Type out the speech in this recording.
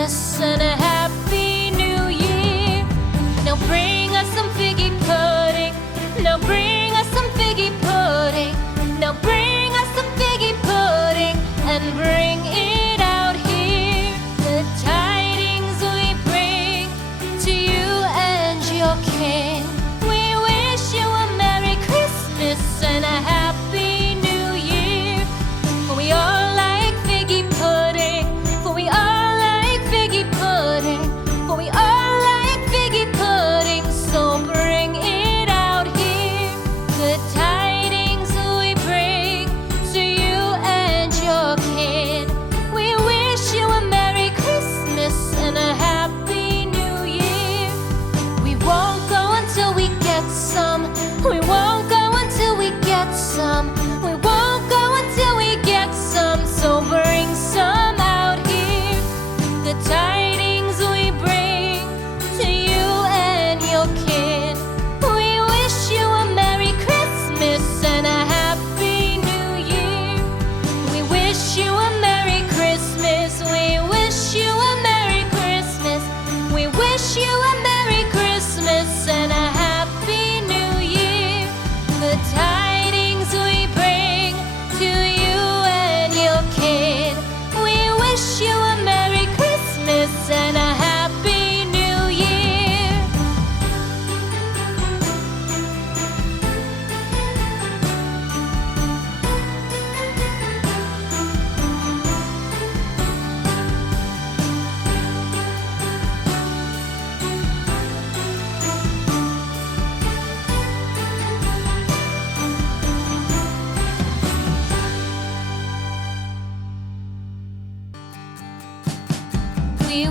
Christmas and a Happy New Year. Now bring us some figgy pudding. Now bring us some figgy pudding. Now bring us some figgy pudding and bring it out here. The tidings we bring to you and your king. We wish you a Merry Christmas and a Happy New Year. For we all like figgy pudding. For we all like figgy pudding. For we all like figgy pudding. So bring it out here. The tidings we bring to you and your kin. We wish you a Merry Christmas and a Happy New Year. We won't go until we get some. We won't go until we get some. We won't go until we get some. So bring some out here. The tidings we bring to you and your kin. We wish you a Merry Christmas and a Happy New Year. We wish you a Merry Christmas. We wish you a Merry Christmas. We wish you a Merry Christmas and a Happy New Year. The tidings we bring to you and your kid. We wish you a Merry Christmas and a Happy New Year. We